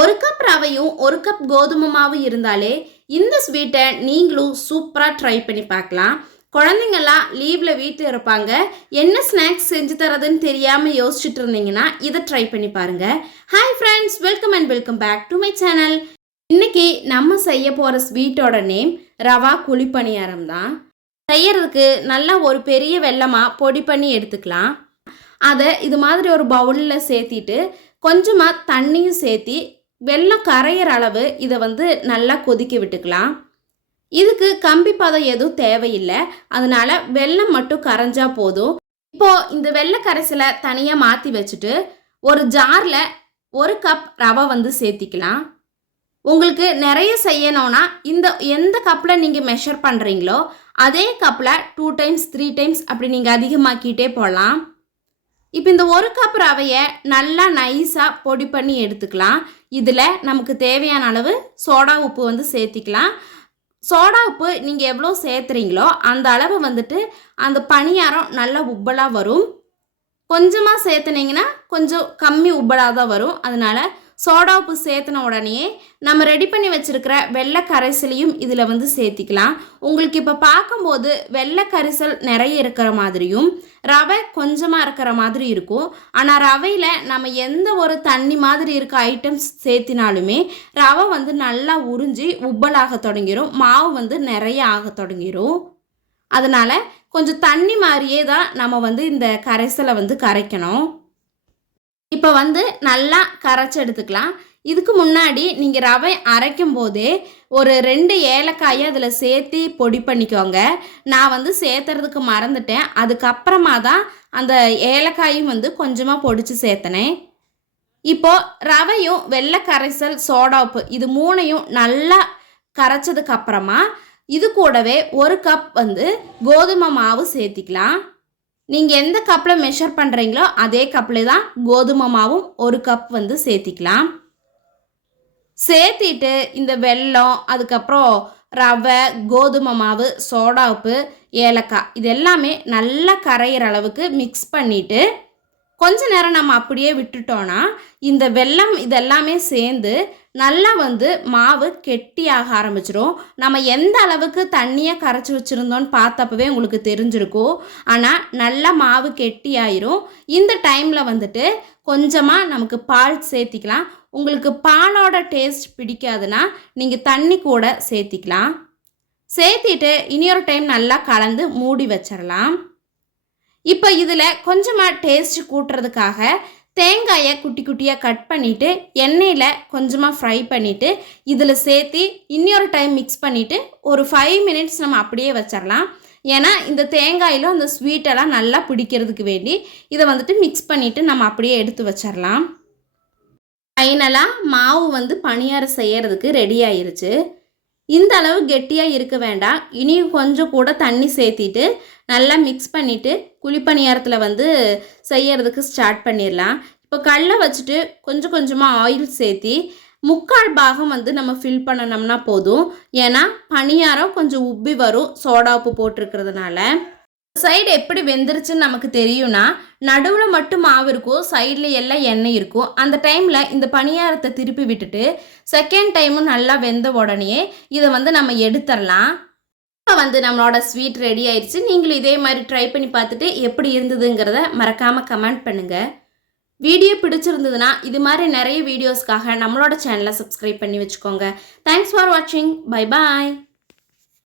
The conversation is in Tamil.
ஒரு கப் ரவையும் ஒரு கப் கோதுமை மாவும் இருந்தாலே இந்த ஸ்வீட்டை நீங்களும் சூப்பராக ட்ரை பண்ணி பார்க்கலாம். குழந்தைங்கள்லாம் லீவில் வீட்டில் இருப்பாங்க, என்ன ஸ்நாக்ஸ் செஞ்சு தரதுன்னு தெரியாமல் யோசிச்சுட்டு இருந்தீங்கன்னா இதை ட்ரை பண்ணி பாருங்கள். Hi friends, welcome and welcome back to my channel. இன்றைக்கி நம்ம செய்ய போகிற ஸ்வீட்டோட நேம் ரவா குழிப்பணியாரம் தான். செய்யறதுக்கு நல்லா ஒரு பெரிய வெல்லமாக பொடி பண்ணி எடுத்துக்கலாம். அதை இது மாதிரி ஒரு பவுலில் சேர்த்திட்டு கொஞ்சமாக தண்ணியும் சேர்த்தி வெல்லம் கரையிற அளவு இதை நல்லா கொதிக்க விட்டுக்கலாம். இதுக்கு கம்பி பதம் எதுவும் தேவையில்லை, அதனால வெல்லம் மட்டும் கரைஞ்சா போதும். இப்போது இந்த வெள்ளை கரைசலை தனியாக மாற்றி வச்சுட்டு ஒரு ஜாரில் ஒரு கப் ரவை சேர்த்திக்கலாம். உங்களுக்கு நிறைய செய்யணும்னா எந்த கப்பில் நீங்கள் மெஷர் பண்ணுறீங்களோ அதே கப்பில் 2 டைம்ஸ் 3 டைம்ஸ் அப்படி நீங்கள் அதிகமாக்கிட்டே போகலாம். இப்போ இந்த ஒரு கப் ரவையை நல்லா நைஸாக பொடி பண்ணி எடுத்துக்கலாம். இதில் நமக்கு தேவையான அளவு சோடா உப்பு சேர்த்திக்கலாம். சோடா உப்பு நீங்கள் எவ்வளோ சேர்த்துறீங்களோ அந்த அளவு அந்த பணியாரம் நல்லா உப்பலாக வரும். கொஞ்சமாக சேர்த்துனீங்கன்னா கொஞ்சம் கம்மி உப்பலாக தான் வரும். அதனால் சோடா உப்பு சேர்த்துன உடனே நம்ம ரெடி பண்ணி வச்சுருக்கிற வெள்ளை கரைசலையும் இதில் சேர்த்திக்கலாம். உங்களுக்கு இப்போ பார்க்கும்போது வெள்ளை கரைசல் நிறைய இருக்கிற மாதிரியும் ரவை கொஞ்சமாக இருக்கிற மாதிரி இருக்கும். ஆனால் ரவையில் நம்ம எந்த ஒரு தண்ணி மாதிரி இருக்க ஐட்டம்ஸ் சேர்த்தினாலுமே ரவை நல்லா உறிஞ்சி உப்பலாக தொடங்கிடும், மாவு நிறைய ஆக தொடங்கிடும். அதனால் கொஞ்சம் தண்ணி மாதிரியே தான் நம்ம இந்த கரைசலை கரைக்கணும். இப்போ நல்லா கரைச்சி எடுத்துக்கலாம். இதுக்கு முன்னாடி நீங்கள் ரவை அரைக்கும் போதே ஒரு 2 ஏலக்காயை அதில் சேர்த்து பொடி பண்ணிக்கோங்க. நான் சேர்த்துறதுக்கு மறந்துட்டேன். அதுக்கப்புறமா தான் அந்த ஏலக்காயும் கொஞ்சமாக பொடிச்சு சேர்த்தனேன். இப்போது ரவையும் வெள்ளை கரைசல் சோடா உப்பு இது 3ஐயும் நல்லா கரைச்சதுக்கப்புறமா இது கூடவே ஒரு கப் கோதுமை மாவு சேர்த்திக்கலாம். நீங்கள் எந்த கப்பில் மெஷர் பண்ணுறீங்களோ அதே கப்பில் தான் கோதுமை மாவும் ஒரு கப் சேர்த்திக்கலாம். சேர்த்திட்டு இந்த வெல்லம், அதுக்கப்புறம் ரவை, கோதுமை மாவு, சோடா உப்பு, ஏலக்காய் இது எல்லாமே நல்லா கரையிற அளவுக்கு மிக்ஸ் பண்ணிவிட்டு கொஞ்ச நேரம் நம்ம அப்படியே விட்டுட்டோன்னா இந்த வெல்லம் இதெல்லாமே சேர்ந்து நல்லா மாவு கெட்டியாக ஆரம்பிச்சிடும். நம்ம எந்த அளவுக்கு தண்ணியை கரைச்சி வச்சுருந்தோன்னு பார்த்தப்பவே உங்களுக்கு தெரிஞ்சிருக்கும். ஆனால் நல்லா மாவு கெட்டியாயிரும். இந்த டைமில் கொஞ்சமாக நமக்கு பால் சேர்த்திக்கலாம். உங்களுக்கு பாலோட டேஸ்ட் பிடிக்காதுன்னா நீங்கள் தண்ணி கூட சேர்த்திக்கலாம். சேர்த்திட்டு இனியொரு டைம் நல்லா கலந்து மூடி வச்சிடலாம். இப்போ இதில் கொஞ்சமாக டேஸ்ட் கூட்டுறதுக்காக தேங்காயை குட்டி குட்டியாக கட் பண்ணிவிட்டு எண்ணெயில் கொஞ்சமாக ஃப்ரை பண்ணிவிட்டு இதில் சேர்த்து இன்னொரு டைம் மிக்ஸ் பண்ணிவிட்டு ஒரு 5 மினிட்ஸ் நம்ம அப்படியே வச்சிடலாம். ஏன்னா இந்த தேங்காயிலும் அந்த ஸ்வீட்டெல்லாம் நல்லா பிடிக்கிறதுக்கு வேண்டி இதை மிக்ஸ் பண்ணிவிட்டு நம்ம அப்படியே எடுத்து வச்சிடலாம். ஃபைனலாக மாவு பணியாரம் செய்கிறதுக்கு ரெடி ஆயிருச்சு. இந்த அளவு கெட்டியாக இருக்க வேண்டாம். இனியும் கொஞ்சம் கூட தண்ணி சேர்த்திட்டு நல்லா மிக்ஸ் பண்ணிவிட்டு குழிப்பணியாரத்தில் செய்யறதுக்கு ஸ்டார்ட் பண்ணிடலாம். இப்போ கல்லை வச்சுட்டு கொஞ்சம் கொஞ்சமாக ஆயில் சேர்த்தி 3/4 பாகம் நம்ம ஃபில் பண்ணணும்னா போதும். ஏன்னா பணியாரம் கொஞ்சம் உப்பி வரும் சோடா உப்பு போட்டிருக்கிறதுனால. சைடு எப்படி வெந்துருச்சுன்னு நமக்கு தெரியும்னா நடுவில் மட்டும் மாவு இருக்கும், சைடில் எல்லாம் எண்ணெய் இருக்கும். அந்த டைமில் இந்த பணியாரத்தை திருப்பி விட்டுட்டு செகண்ட் டைமும் நல்லா வெந்த உடனே இதை நம்ம எடுத்துடலாம். இப்போ நம்மளோட ஸ்வீட் ரெடி ஆயிடுச்சு. நீங்களும் இதே மாதிரி ட்ரை பண்ணி பார்த்துட்டு எப்படி இருந்ததுங்கிறத மறக்காமல் கமெண்ட் பண்ணுங்கள். வீடியோ பிடிச்சிருந்ததுன்னா இது மாதிரி நிறைய வீடியோஸ்க்காக நம்மளோட சேனலை சப்ஸ்கிரைப் பண்ணி வச்சுக்கோங்க. தேங்க்ஸ் ஃபார் வாட்சிங். Bye bye.